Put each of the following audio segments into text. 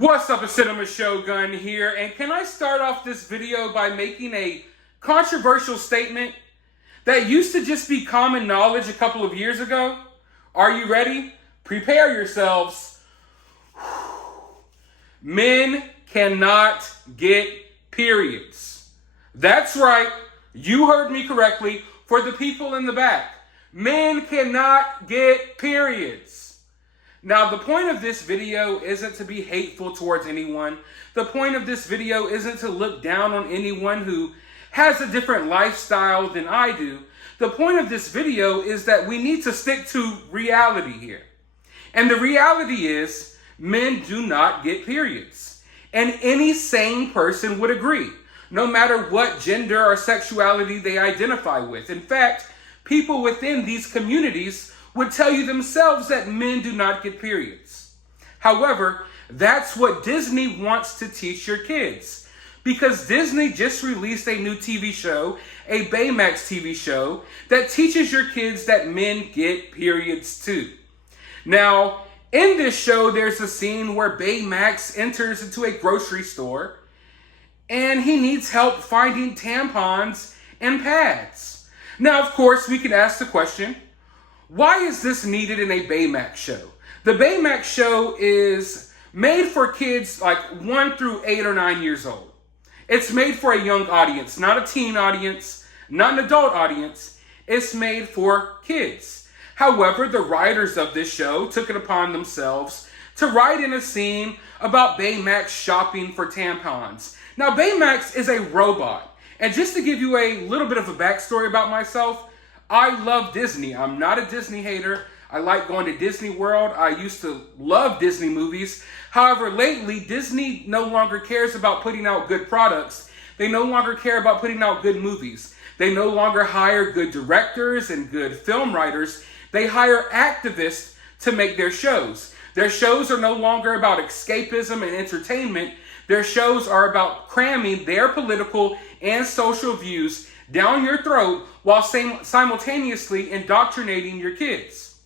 What's up, a Cinema Shogun here, and can I start off this video by making a controversial statement that used to just be common knowledge a couple of years ago? Are you ready? Prepare yourselves. Men cannot get periods. That's right, you heard me correctly. For the people in the back, men cannot get periods. Now, the point of this video isn't to be hateful towards anyone. The point of this video isn't to look down on anyone who has a different lifestyle than I do. The point of this video is that we need to stick to reality here. And the reality is, men do not get periods. And any sane person would agree, no matter what gender or sexuality they identify with. In fact, people within these communities would tell you themselves that men do not get periods. However, that's what Disney wants to teach your kids, because Disney just released a new TV show, a Baymax TV show, that teaches your kids that men get periods too. Now, in this show, there's a scene where Baymax enters into a grocery store and he needs help finding tampons and pads. Now, of course, we can ask the question, why is this needed in a Baymax show? The Baymax show is made for kids like 1 through 8 or 9 years old. It's made for a young audience, not a teen audience, not an adult audience. It's made for kids. However, the writers of this show took it upon themselves to write in a scene about Baymax shopping for tampons. Now, Baymax is a robot. And just to give you a little bit of a backstory about myself, I love Disney. I'm not a Disney hater. I like going to Disney World. I used to love Disney movies. However, lately, Disney no longer cares about putting out good products. They no longer care about putting out good movies. They no longer hire good directors and good film writers. They hire activists to make their shows. Their shows are no longer about escapism and entertainment. Their shows are about cramming their political and social views down your throat while simultaneously indoctrinating your kids.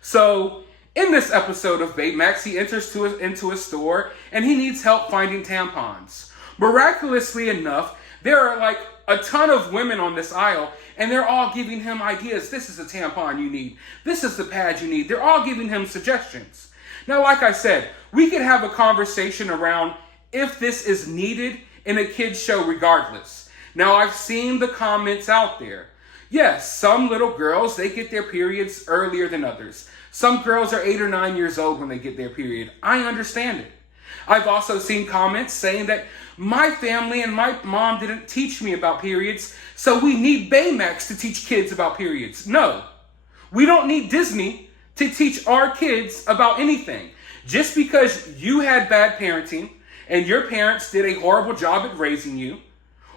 So, in this episode of Baymax, he enters into a store and he needs help finding tampons. Miraculously enough, there are like a ton of women on this aisle and they're all giving him ideas. This is the tampon you need. This is the pad you need. They're all giving him suggestions. Now, like I said, we could have a conversation around if this is needed in a kid's show regardless. Now, I've seen the comments out there. Yes, some little girls, they get their periods earlier than others. Some girls are 8 or 9 years old when they get their period. I understand it. I've also seen comments saying that my family and my mom didn't teach me about periods, so we need Baymax to teach kids about periods. No, we don't need Disney to teach our kids about anything. Just because you had bad parenting and your parents did a horrible job at raising you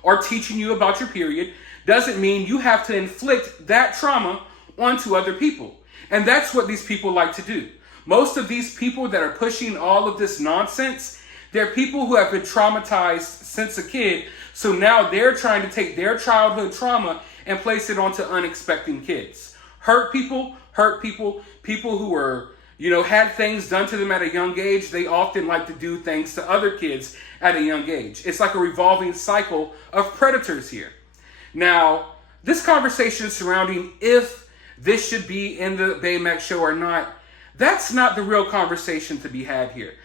or teaching you about your period doesn't mean you have to inflict that trauma onto other people. And that's what these people like to do. Most of these people that are pushing all of this nonsense, they're people who have been traumatized since a kid. So now they're trying to take their childhood trauma and place it onto unexpecting kids. Hurt people, people who were, had things done to them at a young age. They often like to do things to other kids at a young age. It's like a revolving cycle of predators here. Now, this conversation surrounding if this should be in the Baymax show or not, that's not the real conversation to be had here.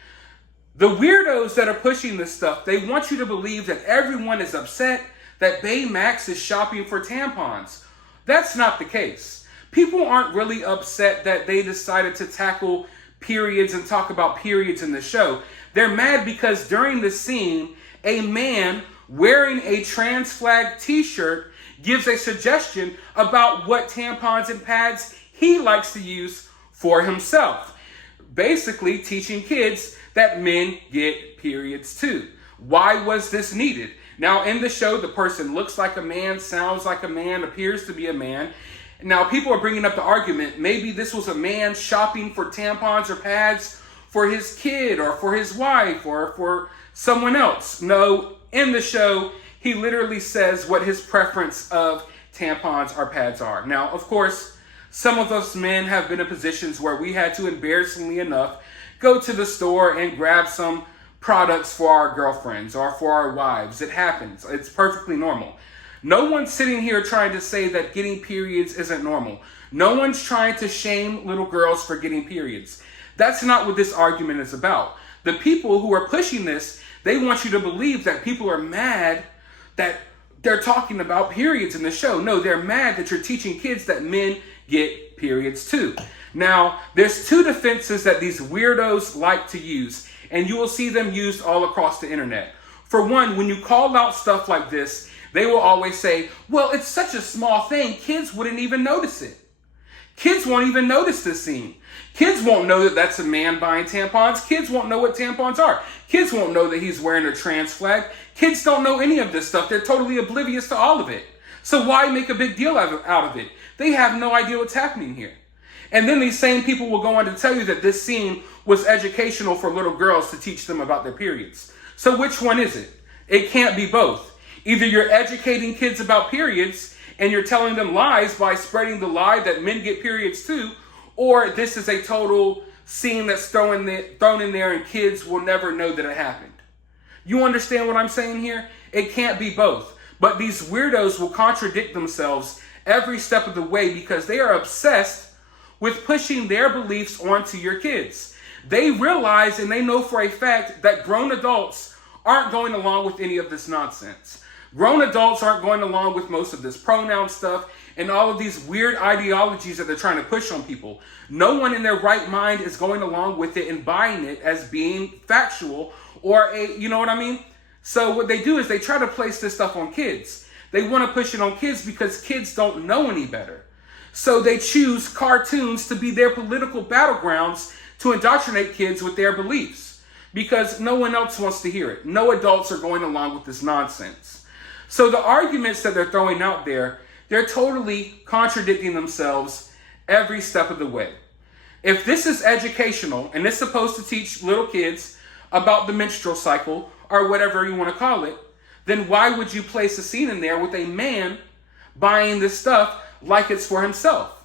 The weirdos that are pushing this stuff, they want you to believe that everyone is upset that Baymax is shopping for tampons. That's not the case. People aren't really upset that they decided to tackle periods and talk about periods in the show. They're mad because during the scene, a man wearing a trans flag t-shirt gives a suggestion about what tampons and pads he likes to use for himself. Basically teaching kids that men get periods too. Why was this needed? Now, in the show, the person looks like a man, sounds like a man, appears to be a man. Now, people are bringing up the argument, maybe this was a man shopping for tampons or pads for his kid or for his wife or for someone else. No, in the show, he literally says what his preference of tampons or pads are. Now, of course, some of us men have been in positions where we had to, embarrassingly enough, go to the store and grab some products for our girlfriends or for our wives. It happens. It's perfectly normal. No one's sitting here trying to say that getting periods isn't normal. No one's trying to shame little girls for getting periods. That's not what this argument is about. The people who are pushing this, they want you to believe that people are mad that they're talking about periods in the show. No, they're mad that you're teaching kids that men get periods too. Now, there's two defenses that these weirdos like to use, and you will see them used all across the internet. For one, when you call out stuff like this, they will always say, well, it's such a small thing, kids wouldn't even notice it. Kids won't even notice this scene. Kids won't know that that's a man buying tampons. Kids won't know what tampons are. Kids won't know that he's wearing a trans flag. Kids don't know any of this stuff. They're totally oblivious to all of it. So why make a big deal out of it? They have no idea what's happening here. And then these same people will go on to tell you that this scene was educational for little girls to teach them about their periods. So which one is it? It can't be both. Either you're educating kids about periods and you're telling them lies by spreading the lie that men get periods too, or this is a total scene that's thrown in there and kids will never know that it happened. You understand what I'm saying here? It can't be both. But these weirdos will contradict themselves every step of the way because they are obsessed with pushing their beliefs onto your kids. They realize and they know for a fact that grown adults aren't going along with any of this nonsense. Grown adults aren't going along with most of this pronoun stuff and all of these weird ideologies that they're trying to push on people. No one in their right mind is going along with it and buying it as being factual or you know what I mean? So what they do is they try to place this stuff on kids. They want to push it on kids because kids don't know any better. So they choose cartoons to be their political battlegrounds to indoctrinate kids with their beliefs because no one else wants to hear it. No adults are going along with this nonsense. So the arguments that they're throwing out there, they're totally contradicting themselves every step of the way. If this is educational and it's supposed to teach little kids about the menstrual cycle or whatever you want to call it, then why would you place a scene in there with a man buying this stuff like it's for himself?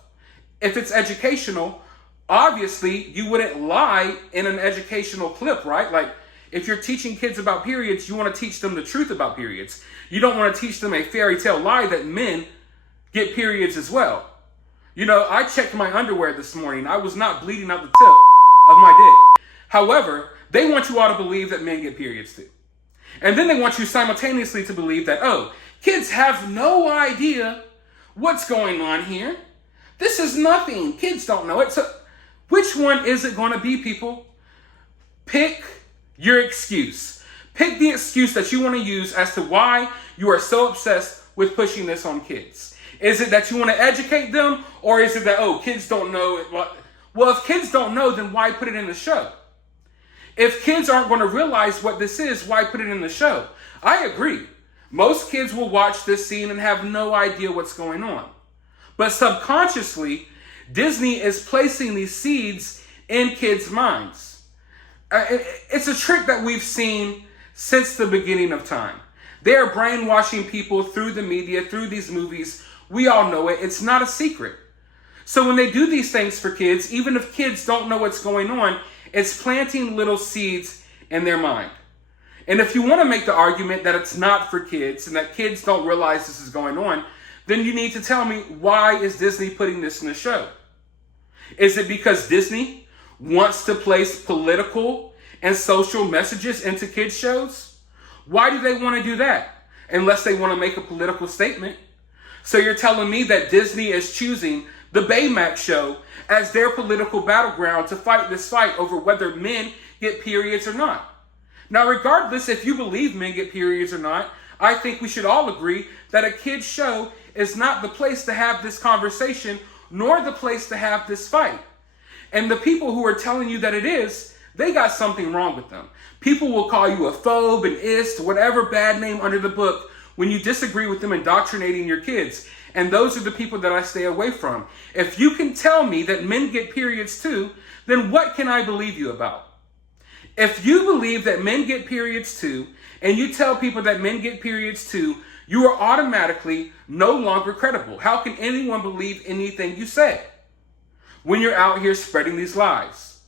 If it's educational, obviously you wouldn't lie in an educational clip, right? Like if you're teaching kids about periods, you want to teach them the truth about periods. You don't want to teach them a fairy tale lie that men get periods as well. You know, I checked my underwear this morning. I was not bleeding out the tip of my dick. However, they want you all to believe that men get periods too. And then they want you simultaneously to believe that, oh, kids have no idea what's going on here. This is nothing. Kids don't know it. So which one is it going to be, people? Pick your excuse. Pick the excuse that you want to use as to why you are so obsessed with pushing this on kids. Is it that you want to educate them, or is it that, oh, kids don't know it? Well, if kids don't know, then why put it in the show? If kids aren't going to realize what this is, why put it in the show? I agree. Most kids will watch this scene and have no idea what's going on. But subconsciously, Disney is placing these seeds in kids' minds. It's a trick that we've seen since the beginning of time. They are brainwashing people through the media, through these movies. We all know it. It's not a secret. So when they do these things for kids, even if kids don't know what's going on, it's planting little seeds in their mind. And if you want to make the argument that it's not for kids and that kids don't realize this is going on, then you need to tell me, why is Disney putting this in the show? Is it because Disney wants to place political and social messages into kids' shows? Why do they want to do that? Unless they want to make a political statement. So you're telling me that Disney is choosing the Baymax show as their political battleground to fight this fight over whether men get periods or not. Now, regardless if you believe men get periods or not, I think we should all agree that a kid's show is not the place to have this conversation, nor the place to have this fight. And the people who are telling you that it is, they got something wrong with them. People will call you a phobe, an ist, whatever bad name under the book when you disagree with them indoctrinating your kids. And those are the people that I stay away from. If you can tell me that men get periods too, then what can I believe you about? If you believe that men get periods too, and you tell people that men get periods too, you are automatically no longer credible. How can anyone believe anything you say when you're out here spreading these lies?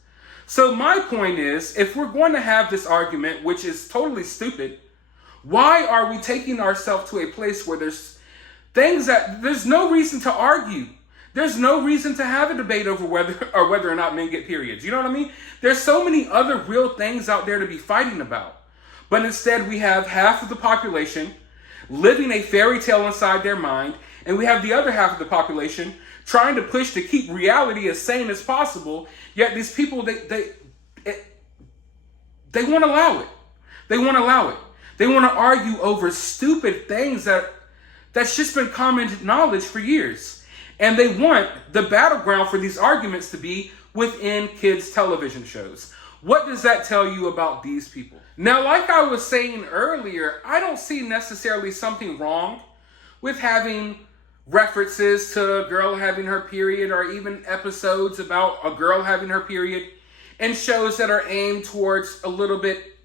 So my point is, if we're going to have this argument, which is totally stupid, why are we taking ourselves to a place where there's things that there's no reason to argue? There's no reason to have a debate over whether or not men get periods. You know what I mean? There's so many other real things out there to be fighting about. But instead, we have half of the population living a fairy tale inside their mind, and we have the other half of the population trying to push to keep reality as sane as possible. Yet these people, they won't allow it. They won't allow it. They want to argue over stupid things that's just been common knowledge for years. And they want the battleground for these arguments to be within kids' television shows. What does that tell you about these people? Now, like I was saying earlier, I don't see necessarily something wrong with having references to a girl having her period, or even episodes about a girl having her period, and shows that are aimed towards a little bit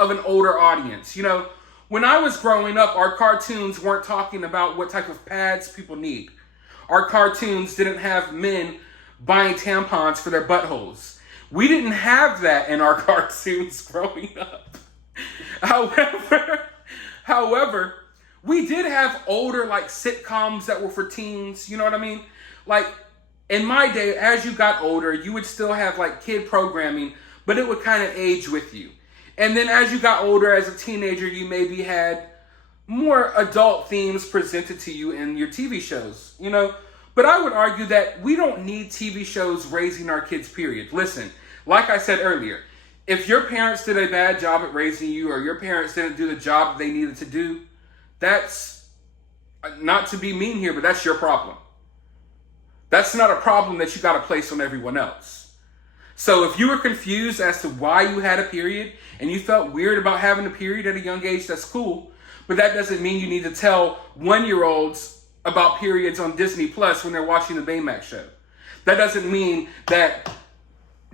of an older audience. You know, when I was growing up, our cartoons weren't talking about what type of pads people need. Our cartoons didn't have men buying tampons for their buttholes. We didn't have that in our cartoons growing up. However, we did have older like sitcoms that were for teens. You know what I mean? Like in my day, as you got older, you would still have like kid programming, but it would kind of age with you. And then as you got older, as a teenager, you maybe had more adult themes presented to you in your TV shows, you know? But I would argue that we don't need TV shows raising our kids, period. Listen, like I said earlier, if your parents did a bad job at raising you, or your parents didn't do the job they needed to do, that's not to be mean here, but that's your problem. That's not a problem that you got to place on everyone else. So if you were confused as to why you had a period and you felt weird about having a period at a young age, that's cool. But that doesn't mean you need to tell 1-year-olds about periods on Disney Plus when they're watching the Baymax show. That doesn't mean that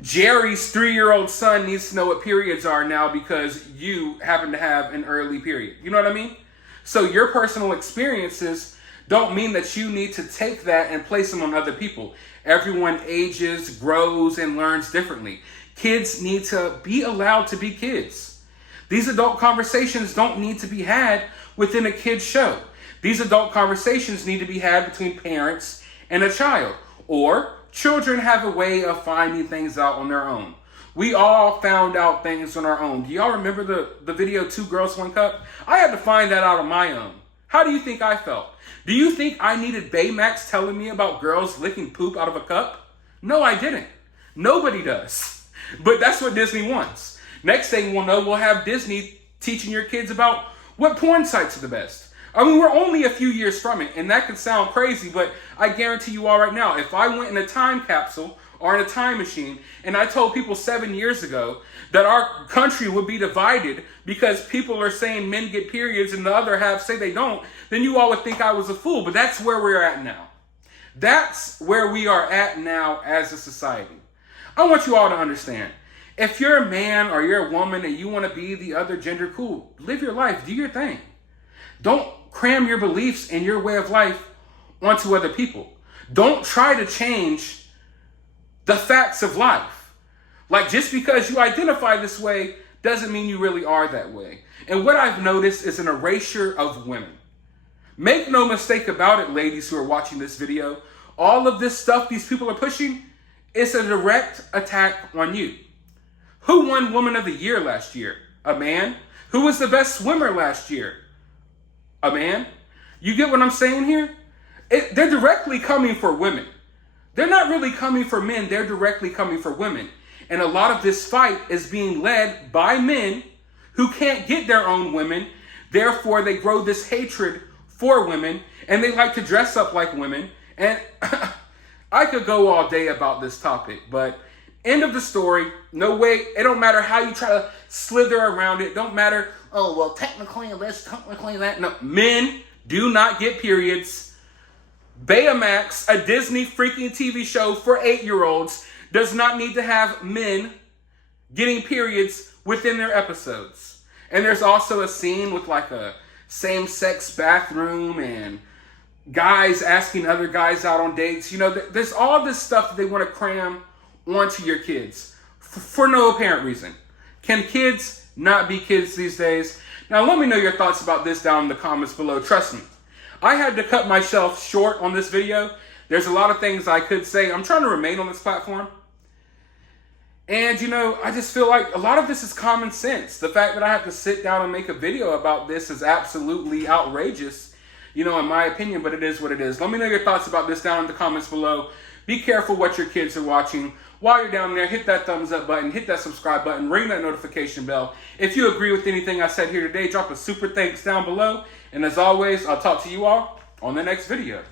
Jerry's 3-year-old son needs to know what periods are now because you happen to have an early period. You know what I mean? So your personal experiences don't mean that you need to take that and place them on other people. Everyone ages, grows, and learns differently. Kids need to be allowed to be kids. These adult conversations don't need to be had within a kid's show. These adult conversations need to be had between parents and a child. Or children have a way of finding things out on their own. We all found out things on our own. Do y'all remember the video 2 Girls, 1 Cup? I had to find that out on my own. How do you think I felt? Do you think I needed Baymax telling me about girls licking poop out of a cup? No, I didn't. Nobody does. But that's what Disney wants. Next thing we'll know, we'll have Disney teaching your kids about what porn sites are the best. I mean, we're only a few years from it, and that could sound crazy, but I guarantee you all right now, if I went in a time capsule or in a time machine and I told people 7 years ago that our country would be divided because people are saying men get periods and the other half say they don't, then you all would think I was a fool. But that's where we're at now. That's where we are at now as a society. I want you all to understand. If you're a man or you're a woman and you want to be the other gender, cool. Live your life. Do your thing. Don't cram your beliefs and your way of life onto other people. Don't try to change the facts of life. Like, just because you identify this way doesn't mean you really are that way. And what I've noticed is an erasure of women. Make no mistake about it, ladies who are watching this video. All of this stuff these people are pushing is a direct attack on you. Who won Woman of the Year last year? A man. Who was the best swimmer last year? A man. You get what I'm saying here? They're directly coming for women. They're not really coming for men. They're directly coming for women. And a lot of this fight is being led by men who can't get their own women. Therefore, they grow this hatred for women, and they like to dress up like women. And I could go all day about this topic, but end of the story. No way. It don't matter how you try to slither around it. Don't matter. Oh, well, technically this, technically that. No, men do not get periods. Baymax, a Disney freaking TV show for 8-year-olds, does not need to have men getting periods within their episodes. And there's also a scene with like a same-sex bathroom and guys asking other guys out on dates. You know, there's all this stuff that they want to cram onto your kids for no apparent reason. Can kids not be kids these days? Now let me know your thoughts about this down in the comments below. Trust me, I had to cut myself short on this video. There's a lot of things I could say. I'm trying to remain on this platform. And I just feel like a lot of this is common sense. The fact that I have to sit down and make a video about this is absolutely outrageous, in my opinion, but it is what it is. Let me know your thoughts about this down in the comments below. Be careful what your kids are watching. While you're down there, hit that thumbs up button, hit that subscribe button, ring that notification bell. If you agree with anything I said here today, drop a super thanks down below. And as always, I'll talk to you all on the next video.